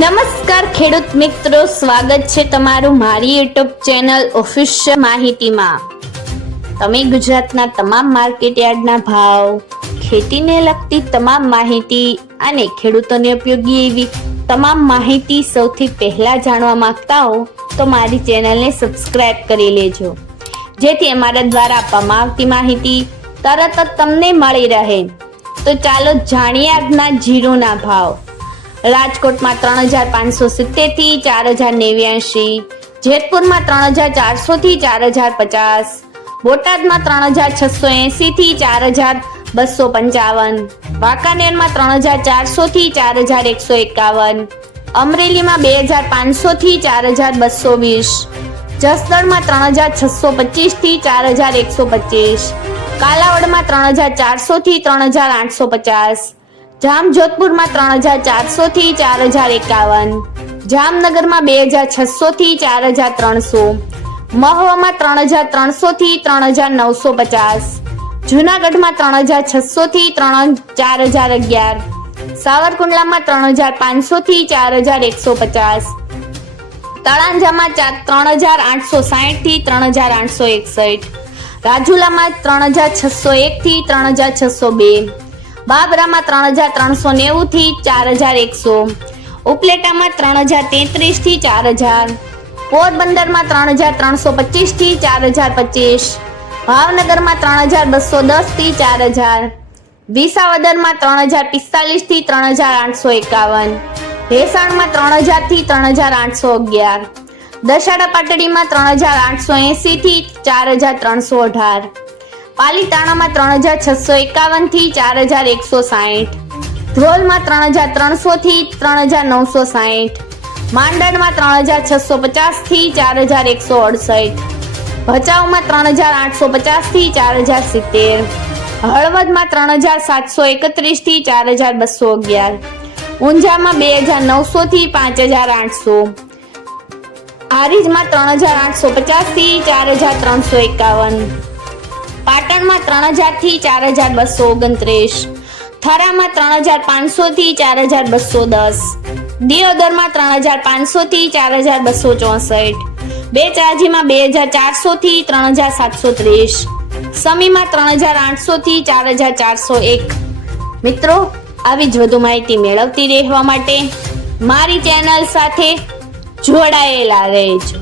નમસ્કાર ખેડૂત મિત્રો, સ્વાગત છે તમારું મારી યુટ્યુબ ચેનલ ઓફિશિયલ માહિતીમાં। તમે ગુજરાતના તમામ માર્કેટ યાર્ડના ભાવ, ખેતીને લગતી તમામ માહિતી અને ખેડૂતોને ઉપયોગી એવી તમામ માહિતી સૌથી પહેલા જાણવા માંગતા હો તો મારી ચેનલને સબસ્ક્રાઇબ કરી લેજો, જેથી અમારા દ્વારા આપવામાં આવતી માહિતી તરત જ તમને મળી રહે। તો ચાલો જાણીએ આજના જીરુના ભાવ। રાજકોટ में 3570 थी 4089, जेतपुर में 3400 थी 4050, बोटाद में 3680 थी 4255, वांकानेर में 3400 थी 4151, अमरेली में 2500 थी 4220, जसदण में 3625 थी 4125, कालावड में 3400 थी 3850, जामजोधपुर में 3400 थी 4051, जामनगर में 2600 थी 4300, महुआ में 3300 थी 3950, जूनागढ़ में 3600 थी 4011, सावरकुंडला में 3500 थी 4150, तळांजा में 3860 थी 3861, राजूला में 3601 थी 3602, बाबरा में 3390 थी 4100, उपलेटा में 3033 थी 4000, पोरबंदर में 3325 थी 4025, भावनगर में 3210 थी 4000, विसावदर में 3045 थी 3851, भेसाण में 3000 थी 3811, दशाड़ा पाटड़ी में 3880 थी 4318, पालीताणा में 3651 थी 4160, ध्रोल में 3300 थी 3960, मांडण में 3650 थी 4168, भचाऊ में 3850 थी 4070, हळवद में 3731 थी 4211, ऊंझा में 2900 थी 5800, हारीज में 3850 थी 4351, पाटण में 3000 थी 4229, थरा में 3500 थी 4210, दियोदर में 3500 थी 4264, बेचराजी में 2400 थी 3730, समी में 3800 थी 4401। मित्रों, આવી જ વધુ માહિતી મેળવતી રહેવા માટે મારી ચેનલ સાથે જોડાયેલા રહેજો।